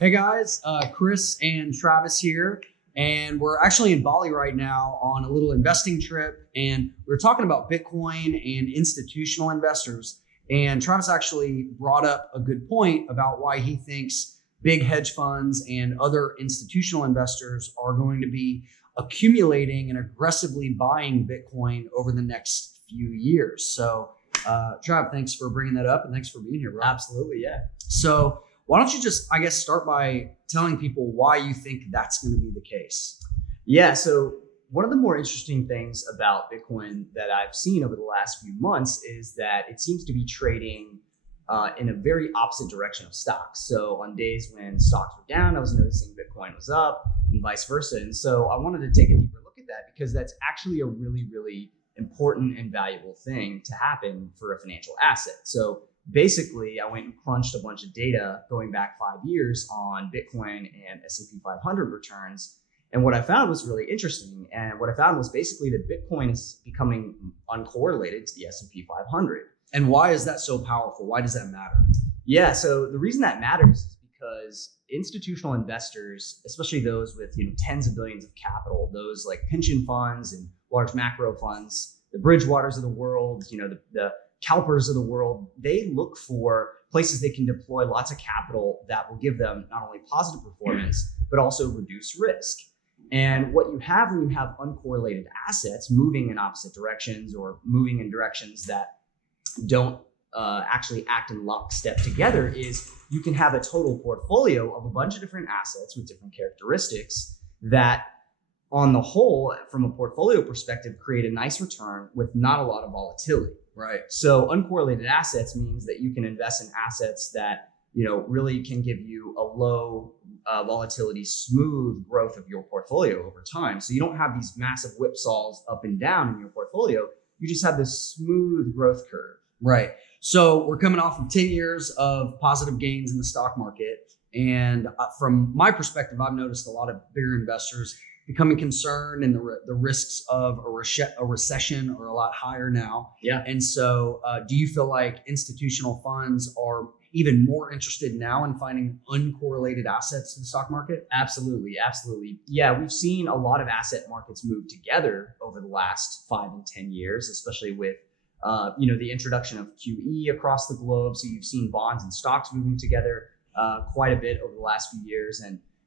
Hey guys, Chris and Travis here, and we're actually in Bali right now on a little investing trip, and we're talking about Bitcoin and institutional investors. And Travis actually brought up a good point about why he thinks big hedge funds and other institutional investors are going to be accumulating and aggressively buying Bitcoin over the next few years. So, Trav, thanks for bringing that up, and thanks for being here, bro. Absolutely, yeah. So why don't you just, I guess, start by telling people why you think that's going to be the case? Yeah, so one of the more interesting things about Bitcoin that I've seen over the last few months is that it seems to be trading in a very opposite direction of stocks. So on days when stocks were down, I was noticing Bitcoin was up and vice versa. And so I wanted to take a deeper look at that because that's actually a really, really important and valuable thing to happen for a financial asset. So basically, I went and crunched a bunch of data going back 5 years on Bitcoin and S&P 500 returns. And what I found was really interesting. And what I found was basically that Bitcoin is becoming uncorrelated to the S&P 500. And why is that so powerful? Why does that matter? Yeah, so the reason that matters is because institutional investors, especially those with tens of billions of capital, those like pension funds and large macro funds, the Bridgewaters of the world, the CalPERS of the world, they look for places they can deploy lots of capital that will give them not only positive performance, but also reduce risk. And what you have when you have uncorrelated assets moving in opposite directions or moving in directions that don't actually act in lockstep together is you can have a total portfolio of a bunch of different assets with different characteristics that on the whole, from a portfolio perspective, create a nice return with not a lot of volatility. Right. So uncorrelated assets means that you can invest in assets that, really can give you a low volatility, smooth growth of your portfolio over time. So you don't have these massive whipsaws up and down in your portfolio. You just have this smooth growth curve. Right. So we're coming off of 10 years of positive gains in the stock market. And from my perspective, I've noticed a lot of bigger investors becoming concerned, and the risks of a recession are a lot higher now. Yeah. And so do you feel like institutional funds are even more interested now in finding uncorrelated assets to the stock market? Absolutely. Absolutely. Yeah. We've seen a lot of asset markets move together over the last 5 and 10 years, especially with the introduction of QE across the globe. So you've seen bonds and stocks moving together quite a bit over the last few years.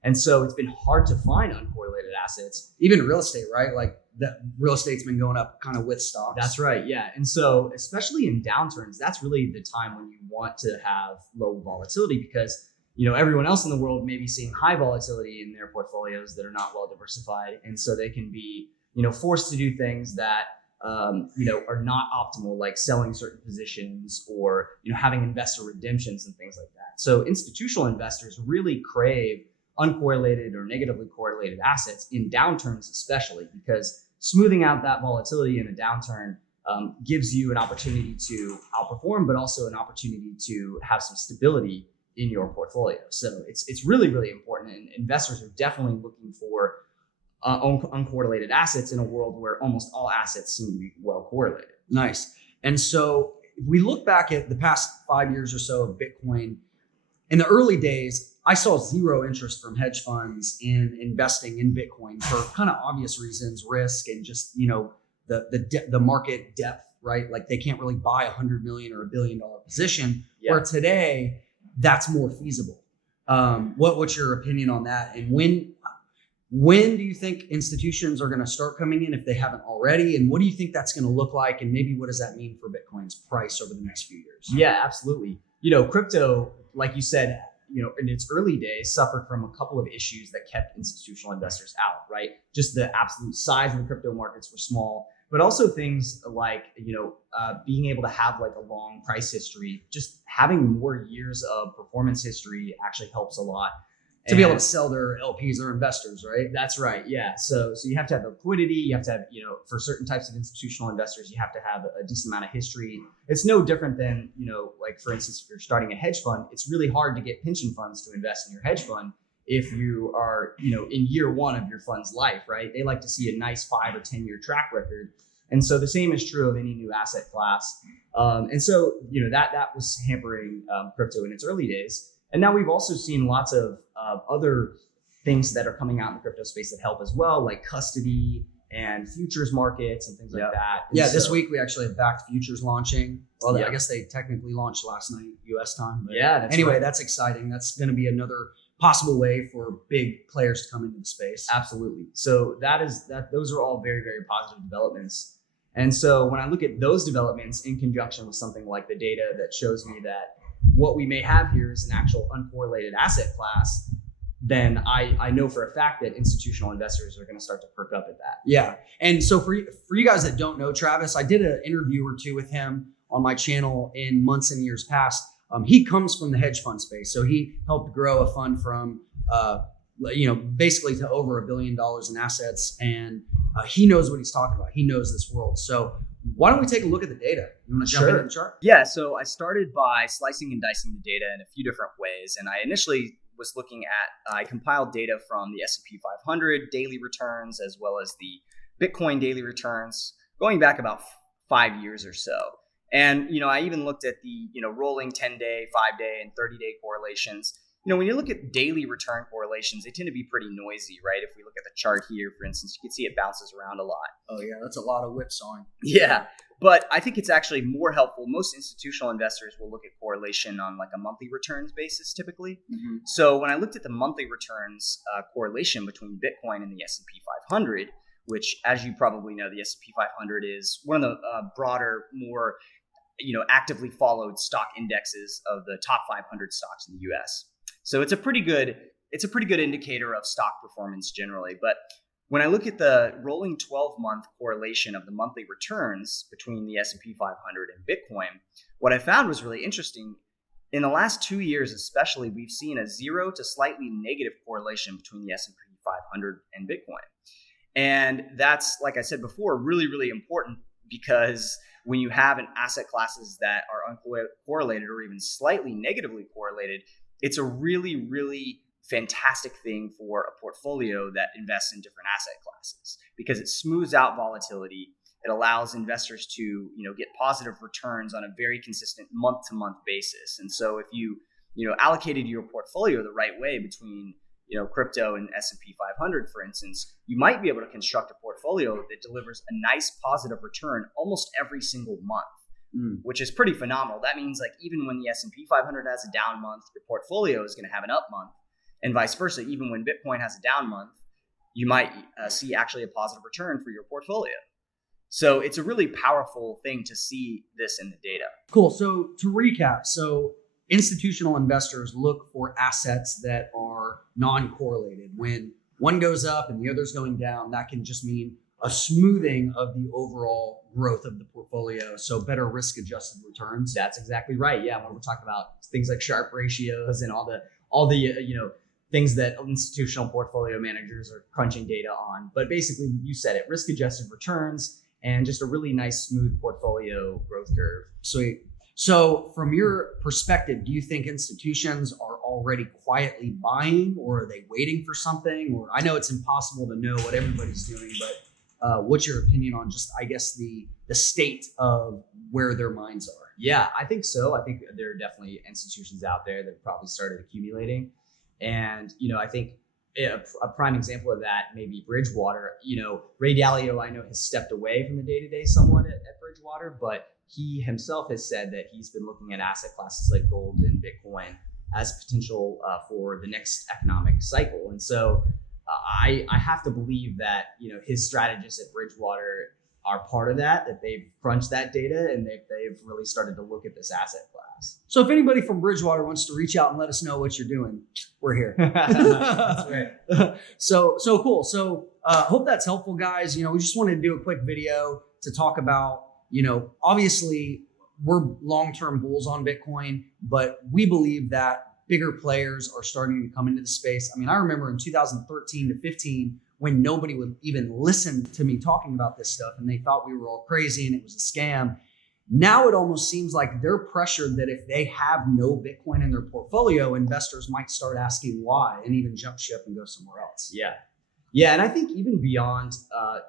And so it's been hard to find uncorrelated assets. Even real estate, right? Like that real estate's been going up kind of with stocks. That's right. Yeah. And so especially in downturns, that's really the time when you want to have low volatility because, everyone else in the world may be seeing high volatility in their portfolios that are not well diversified. And so they can be, forced to do things that, are not optimal, like selling certain positions or, having investor redemptions and things like that. So institutional investors really crave uncorrelated or negatively correlated assets in downturns, especially because smoothing out that volatility in a downturn gives you an opportunity to outperform, but also an opportunity to have some stability in your portfolio. So it's really, really important. And investors are definitely looking for uncorrelated assets in a world where almost all assets seem to be well correlated. Nice. And so if we look back at the past 5 years or so of Bitcoin, in the early days, I saw zero interest from hedge funds in investing in Bitcoin for kind of obvious reasons, risk and just, the market depth, right? Like they can't really buy $100 million or $1 billion position. Yeah. Where today that's more feasible. What's your opinion on that? And when do you think institutions are going to start coming in if they haven't already? And what do you think that's going to look like? And maybe what does that mean for Bitcoin's price over the next few years? Yeah, absolutely. Crypto, like you said, in its early days suffered from a couple of issues that kept institutional investors out, right? Just the absolute size of the crypto markets were small, but also things like, being able to have like a long price history, just having more years of performance history actually helps a lot. To be able to sell their LPs or investors, right? That's right. Yeah. So you have to have liquidity. You have to have, for certain types of institutional investors, you have to have a decent amount of history. It's no different than, like for instance, if you're starting a hedge fund, it's really hard to get pension funds to invest in your hedge fund if you are, in year one of your fund's life, right? They like to see a nice 5 or 10 year track record. And so the same is true of any new asset class. And so, that was hampering crypto in its early days. And now we've also seen lots of other things that are coming out in the crypto space that help as well, like custody and futures markets and things like that. And yeah, this week we actually have backed futures launching. Well, Yeah. I guess they technically launched last night, US time. But Yeah. That's anyway, right. that's exciting. That's going to be another possible way for big players to come into the space. Absolutely. So those are all very, very positive developments. And so when I look at those developments in conjunction with something like the data that shows me that what we may have here is an actual uncorrelated asset class, then I know for a fact that institutional investors are going to start to perk up at that. Yeah. And so for you guys that don't know Travis, I did an interview or two with him on my channel in months and years past. He comes from the hedge fund space. So he helped grow a fund from, basically to over $1 billion in assets. And he knows what he's talking about. He knows this world. So why don't we take a look at the data? You want to jump into the chart? Yeah, so I started by slicing and dicing the data in a few different ways. And I initially was looking at, I compiled data from the S&P 500 daily returns as well as the Bitcoin daily returns going back about 5 years or so. And, I even looked at the, rolling 10-day, 5-day, and 30-day correlations. When you look at daily return correlations, they tend to be pretty noisy, right? If we look at the chart here, for instance, you can see it bounces around a lot. Oh yeah, that's a lot of whipsawing. Yeah, but I think it's actually more helpful. Most institutional investors will look at correlation on like a monthly returns basis typically. Mm-hmm. So when I looked at the monthly returns correlation between Bitcoin and the S&P 500, which as you probably know, the S&P 500 is one of the broader, more actively followed stock indexes of the top 500 stocks in the US. So it's a pretty good indicator of stock performance generally. But when I look at the rolling 12-month correlation of the monthly returns between the S&P 500 and Bitcoin, what I found was really interesting. In the last 2 years especially, we've seen a 0 to slightly negative correlation between the S&P 500 and Bitcoin. And that's, like I said before, really, really important because when you have an asset classes that are uncorrelated or even slightly negatively correlated, it's a really, really fantastic thing for a portfolio that invests in different asset classes because it smooths out volatility. It allows investors to, get positive returns on a very consistent month-to-month basis. And so if you, allocated your portfolio the right way between, crypto and S&P 500, for instance, you might be able to construct a portfolio that delivers a nice positive return almost every single month, which is pretty phenomenal. That means like even when the S&P 500 has a down month, your portfolio is going to have an up month, and vice versa. Even when Bitcoin has a down month, you might see actually a positive return for your portfolio. So it's a really powerful thing to see this in the data. Cool. So to recap, institutional investors look for assets that are non-correlated. When one goes up and the other's going down, that can just mean a smoothing of the overall growth of the portfolio. So better risk-adjusted returns. That's exactly right. Yeah, when we're talking about things like Sharpe ratios and all the things that institutional portfolio managers are crunching data on. But basically, you said it, risk-adjusted returns and just a really nice, smooth portfolio growth curve. Sweet. So from your perspective, do you think institutions are already quietly buying, or are they waiting for something? Or I know it's impossible to know what everybody's doing, but what's your opinion on just, I guess, the state of where their minds are? Yeah, I think so. I think there are definitely institutions out there that probably started accumulating. And, I think a prime example of that may be Bridgewater. Ray Dalio, I know, has stepped away from the day-to-day somewhat at Bridgewater, but he himself has said that he's been looking at asset classes like gold and Bitcoin as potential for the next economic cycle. And so I have to believe that, his strategists at Bridgewater are part of that they've crunched that data and they've really started to look at this asset class. So if anybody from Bridgewater wants to reach out and let us know what you're doing, we're here. That's right. So cool. So hope that's helpful, guys. We just wanted to do a quick video to talk about, obviously we're long-term bulls on Bitcoin, but we believe that bigger players are starting to come into the space. I mean, I remember in 2013 to 15 when nobody would even listen to me talking about this stuff and they thought we were all crazy and it was a scam. Now it almost seems like they're pressured that if they have no Bitcoin in their portfolio, investors might start asking why and even jump ship and go somewhere else. Yeah. And I think even beyond,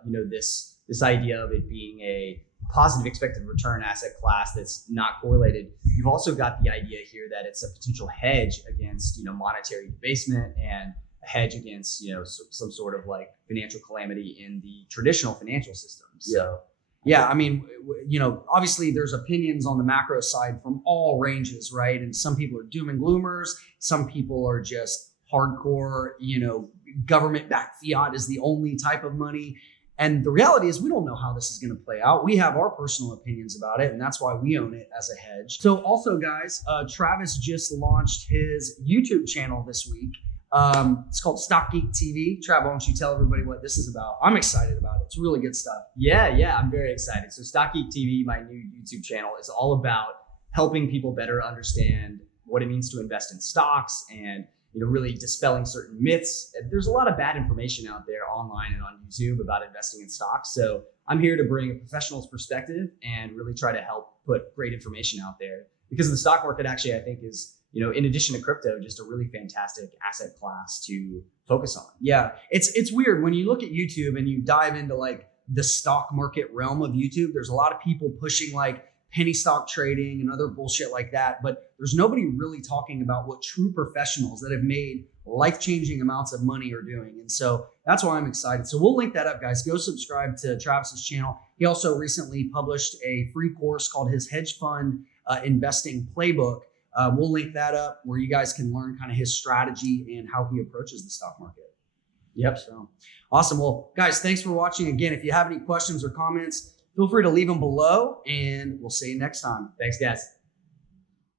this idea of it being a positive expected return asset class that's not correlated, you've also got the idea here that it's a potential hedge against, monetary debasement and a hedge against, some sort of like financial calamity in the traditional financial system. So yeah, I mean, obviously there's opinions on the macro side from all ranges, right? And some people are doom and gloomers. Some people are just hardcore, government-backed fiat is the only type of money. And the reality is we don't know how this is going to play out. We have our personal opinions about it, and that's why we own it as a hedge. So also, guys, Travis just launched his YouTube channel this week. It's called Stock Geek TV. Trav, why don't you tell everybody what this is about? I'm excited about it. It's really good stuff. Yeah, I'm very excited. So Stock Geek TV, my new YouTube channel, is all about helping people better understand what it means to invest in stocks and really dispelling certain myths. There's a lot of bad information out there online and on YouTube about investing in stocks. So I'm here to bring a professional's perspective and really try to help put great information out there, because the stock market actually, I think, is, in addition to crypto, just a really fantastic asset class to focus on. Yeah, it's weird when you look at YouTube and you dive into like the stock market realm of YouTube. There's a lot of people pushing like penny stock trading and other bullshit like that, but there's nobody really talking about what true professionals that have made life-changing amounts of money are doing. And so that's why I'm excited. So we'll link that up, guys. Go subscribe to Travis's channel. He also recently published a free course called his hedge fund investing playbook. We'll link that up where you guys can learn kind of his strategy and how he approaches the stock market. Yep. So awesome. Well, guys, thanks for watching. Again, if you have any questions or comments, feel free to leave them below, and we'll see you next time. Thanks, guys.